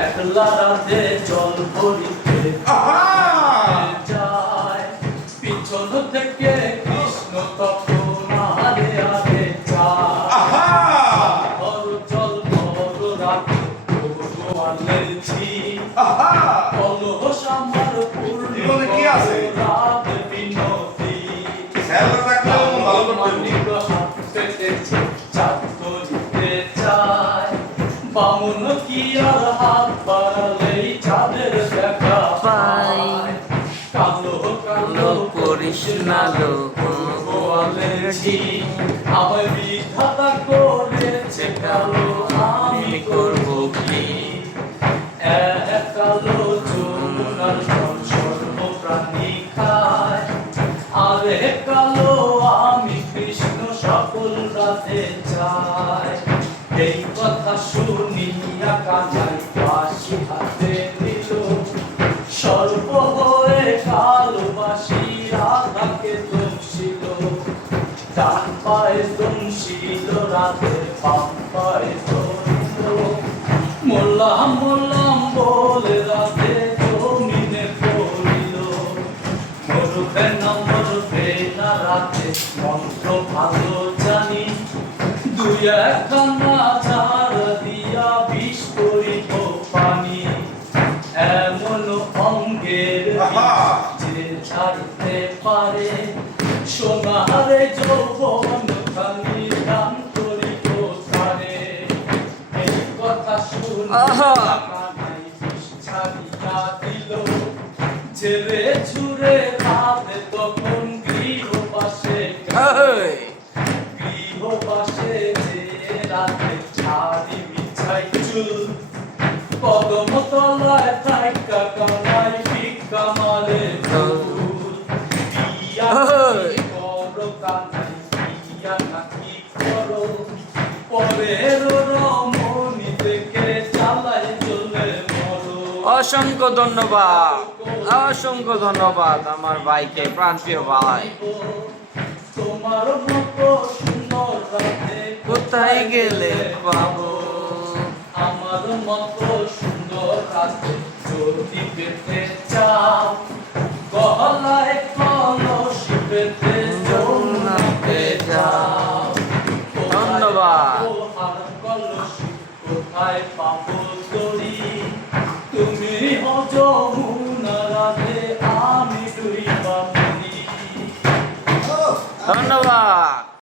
একলা রাতে জল ভরিতে যায়, পিছন থেকে কৃষ্ণ তখন আরে আরে যায়। জল বড় রাতে ভগবানের ঝি কলস আমার পূর্ণ রাত বিনতি মানিক হাত পেতেছে চাঁদ ধরিতে চায়। বামুন কি আর হাত বাড়ালেই চাঁদের দেখা পায়। কালো কালো করিস না লো গোয়ালের ঝি আমায় বিধাতা করেছে কালো, আমি করব কি? এক কালো যমুনার জল সর্বপ্রাণী খায়, আর এক কালো আমি কৃষ্ণ সকল রাতে চাই। এই কথা শুনিয়া কানাই বাঁশি হাতে নিল, সর্ব হয়ে কালো বাঁশি রাধাকে দংশিল। ডান পায়ে দংশিল রাধে, বাম পায়ে ধরিল। মোল্লাম মোল্লাম বলে রাধে জমিনে পড়িল। মরবে না মরবে না রাধে মন্ত্র ভালো জানি, দুই একখানা ঝাড় দিয়া বিষ করিব পানি। এমন অঙ্গের যে ছাড়তে পারে, সোনারে যৌবন খানি দান করিব তারে। এই কথা শুনে কানাই বিষ ছাড়িয়া দিল, ছেড়ে ছুড়ে রাধে তখন গৃহবাসে গৃহবাসে যে রাতে ছাড়ি বিছাই চুল। কদম তলায় থাইকা কানাই ভিক্ষা মারে ফুল। বিয়া নাকি করো কানাই, বিয়া নাকি করো, পরের রমণী দেখে চালাই চলে মরো। অসংখ্য ধন্যবাদ, অসংখ্য ধন্যবাদ আমার ভাইকে, প্রাণপ্রিয় ভাই। তোমার মতো সুন্দর রাতে কোথায় গেলে পাবো? আমার মতো সুন্দর রাতে যদি পেতে চাও, গলায় কলসি পেতে যমুনাতে যাও। ধন্যবাদ। আর কলসি কোথায় পাবো দড়ি? তুমি হও যমুনা রাধে, আমি ডুইবা মরি। ধন্যবাদ।